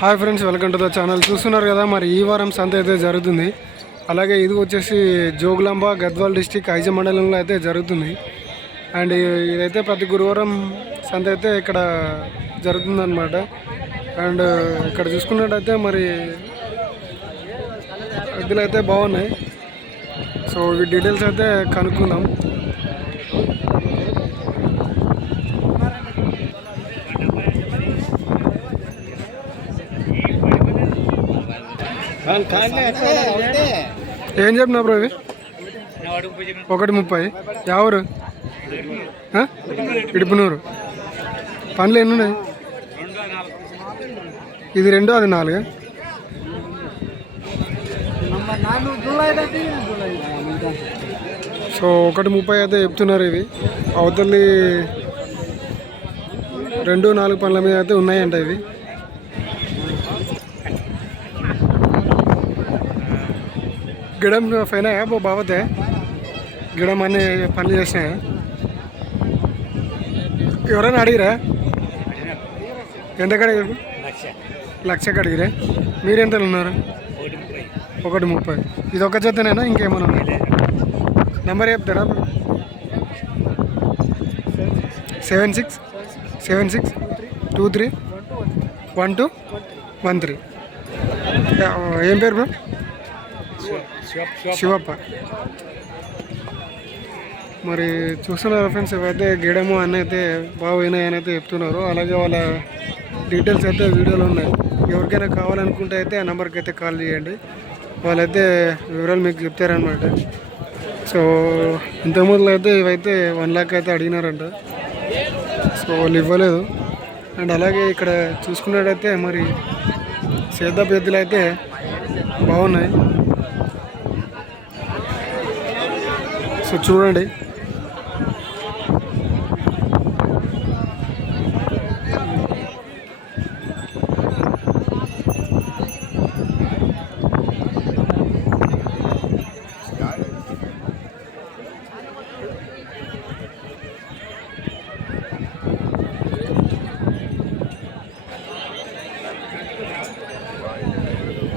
Hi friends, welcome to the channel. చూస్తున్నారు కదా, మరి ఈ వారం సంత అయితే జరుగుతుంది. అలాగే ఇది వచ్చేసి జోగులాంబ గద్వాల్ డిస్టిక్ ఐజ మండలంలో అయితే జరుగుతుంది. అండ్ ఇదైతే ప్రతి గురువారం సంత అయితే ఇక్కడ జరుగుతుందన్నమాట. అండ్ ఇక్కడ చూసుకున్నట్టయితే మరి ఎద్దులు అయితే బాగున్నాయి. సో ఈ డీటెయిల్స్ అయితే కనుక్కుందాం. ఏం చెప్పినా బ్రో? ఇవి 1:30. ఎవరు? ఇడుపునూరు. పనులు ఎన్ని ఉన్నాయి? ఇది 2, అది 4. సో 1:30 అయితే చెప్తున్నారు. ఇవి అవతలి 2, 4 పనుల మీద అయితే ఉన్నాయంట. ఇవి గిడం ఫైనాయా బో బావతే? గిడం అన్ని పనులు చేసినాయా? ఎవరైనా అడిగిరా? ఎంతకు అడిగారు? 1,00,000కి అడిగిరే. మీరు ఎంతలు ఉన్నారు? 1:30. ఇది ఒక జతనేనా ఇంకేమన్నా? నెంబర్ చెప్తారా? 7676231213. ఏం పేరు బ్రో? శివప్ప. మరి చూస్తున్నారు ఫ్రెండ్స్, ఇవైతే గిడము అని అయితే బాగున్నాయని అయితే చెప్తున్నారు. అలాగే వాళ్ళ డీటెయిల్స్ అయితే వీడియోలో ఉన్నాయి. ఎవరికైనా కావాలనుకుంటే అయితే ఆ నెంబర్కి అయితే కాల్ చేయండి. వాళ్ళైతే వివరాలు మీకు చెప్తారనమాట. సో ఇంతకుముందు అయితే ఇవైతే 1 lakh అయితే అడిగినారంట. సో వాళ్ళు ఇవ్వలేదు. అండ్ అలాగే ఇక్కడ చూసుకున్నట్టయితే మరి సేద్దాపు ఎద్దులు అయితే బాగున్నాయి. సో చూడండి.